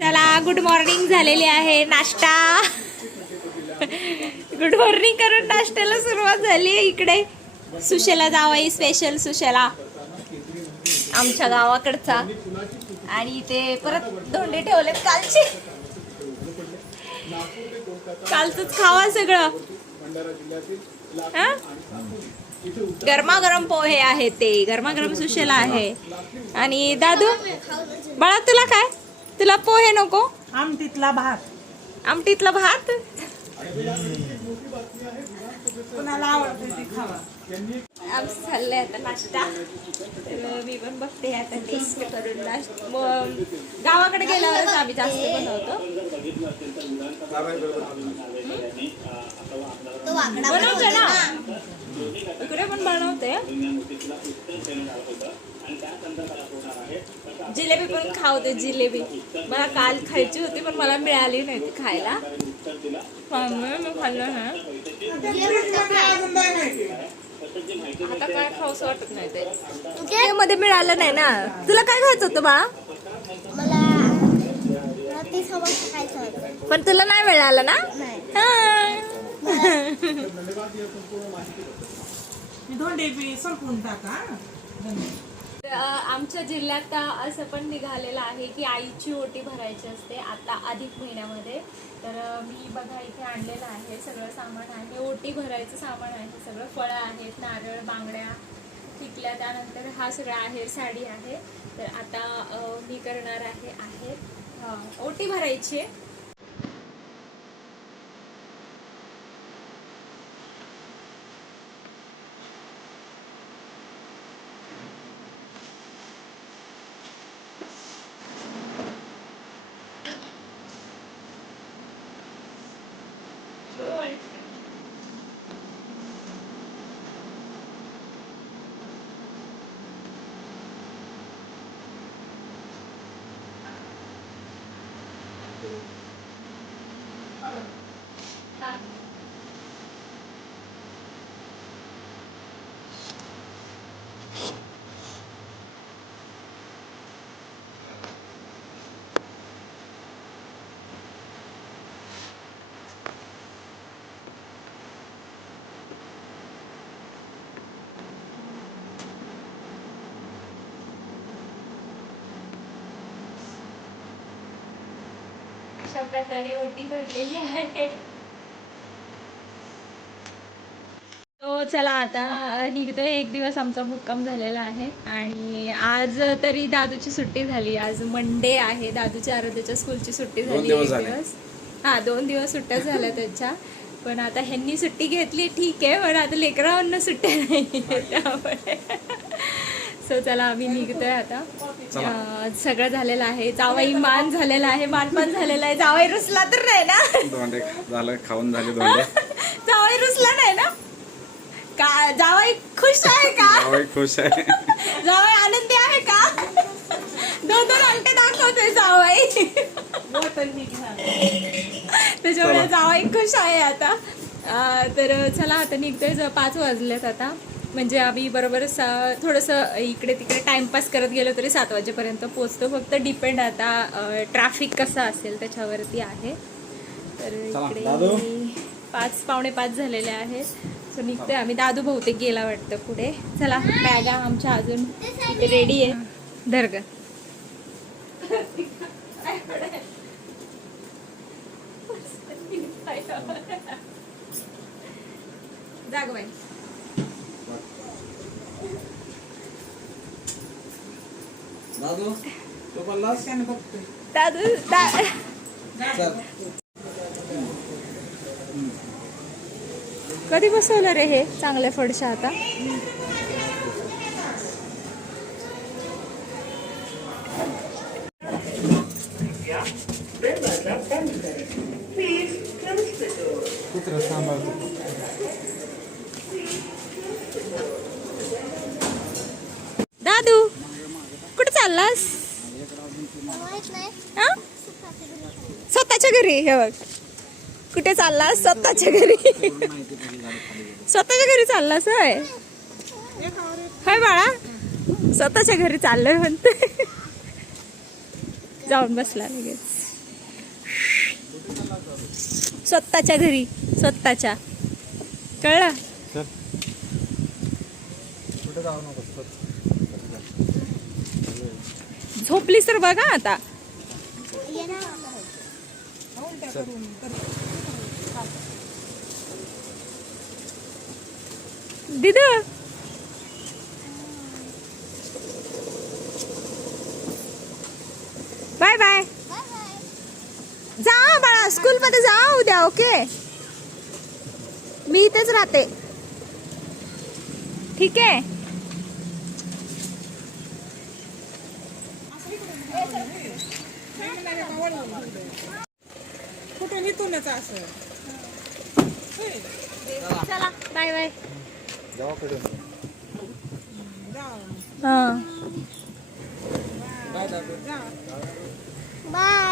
चला good morning झालेली आहे नाश्ता. गुड मॉर्निंग करून नाश्त्याला सुरुवात झाली आहे इकडे. सुशेला जावाई स्पेशल सुशेला. आमच्या गावाकडचा. आणि ते परत धोंडे ठेवले कालचे. कालच खावा सगळं. गरमागरम पोहे आहे ते. गरमागरम सुशेला आहे. आणि दादू बाळा तुला काय? तुला पोहे नको. आमटीतला भात. आमटीतला भात? कुणाला आवडते ते खावा. आमचं चाललंय आता नाश्ता. तर मी पण बघते आता टेस्ट करून नाश्ता मग गावाकडे गेल्यावरच आम्ही जास्त बनवतो. बनवते ना? इकडे पण बनवते. जिलेबी पण खावते जिलेबी. मला काल खायची होती पण मला मिळाली नाही ती खायला. त्यामुळे मी खाल्लं नाही आता काय खाऊस वाटत नाही ते. मध्ये मिळालं नाही ना. तुला काय खायचं होतं बा मला मला ते समोसा खायचं होतं. पण तुला नाही मिळालं ना? नाही. हा. धोंडे बी सरकून टाका तर, अ, आमच्या जिल्ह्यात असं पण निघालेलं आहे की आईची ओटी भरायची असते आता अधिक महिन्यामध्ये. तर मी बघा इथे आणलेलं आहे सगळं सामान आहे. ओटी भरायचं सामान आहे सगळं फळं आहेत नारळ बांगड्या टिकल्या त्यानंतर हा सगळा आहे साडी आहे. तर आता मी करणार आहे आहे ओटी भरायची. आहे अशा प्रकारे ओटी भरलेली आहे. तो चला आता निघतोय. एक दिवस आमचा मुक्काम झालेला आहे. आणि आज तरी दादूची सुट्टी झाली. आज मंडे आहे. दादूच्या आराध्याच्या स्कूलची सुट्टी झाली एक. दिवस. हा दोन दिवस सुट्ट्या झाल्या त्याच्या. पण आता ह्यांनी सुट्टी घेतली ठीक आहे. पण आता लेकरांना सुट्ट्या नाही त्यामुळे. सो चला आम्ही निघतोय आता. सगळं झालेलं आहे. जावाई मान झालेला आहे. मानपान झालेला आहे. जावाई रुसला तर नाही ना? झालं खाऊन झाले जावाई रुसला नाही ना? का जावाई खुश आहे का? जावई खुश आहे. जावाई आनंदी आहे का? दोन दोन अंटे दाखवते जावाई. त्याच्यामुळे जावाई खुश आहे आता. तर चला आता निघतोय. पाच वाजलेत आता. म्हणजे आम्ही बरोबर सा- थोडंसं इकडे तिकडे टाइमपास करत गेलो तरी सात वाजेपर्यंत पोचतो फक्त डिपेंड आता ट्रॅफिक कसं असेल त्याच्यावरती आहे. तर. इकडे पाच पावणे पाच झालेले आहेत सो निघतोय आम्ही. दादू बहुतेक गेला वाटतं पुढे. चला बॅगा आमच्या अजून इथे रेडी आहे. धर ग. दादू तो दादू कधी बसवलं रे हे चांगल्या फडशा आता कुत्र सांभाळतो दादू कुठे चाललास? स्वतःच्या घरी हे बघ. कुठे चाललास? स्वतःच्या घरी. स्वतःच्या घरी चाललास होय? होय बाळा. स्वतःच्या घरी चाललोय म्हणते. जाऊन बसला लगेच. स्वतःच्या घरी स्वतःच्या. कळलं? झोपली सर झोपलीस तर बघा आता. दिद. Bye bye. जा बाळा स्कूल मध्ये जा उद्या ओके? मी इथेच राहते. ठीक आहे. कुठून इथूनच असं. चला बाय बाय. हा. बाय.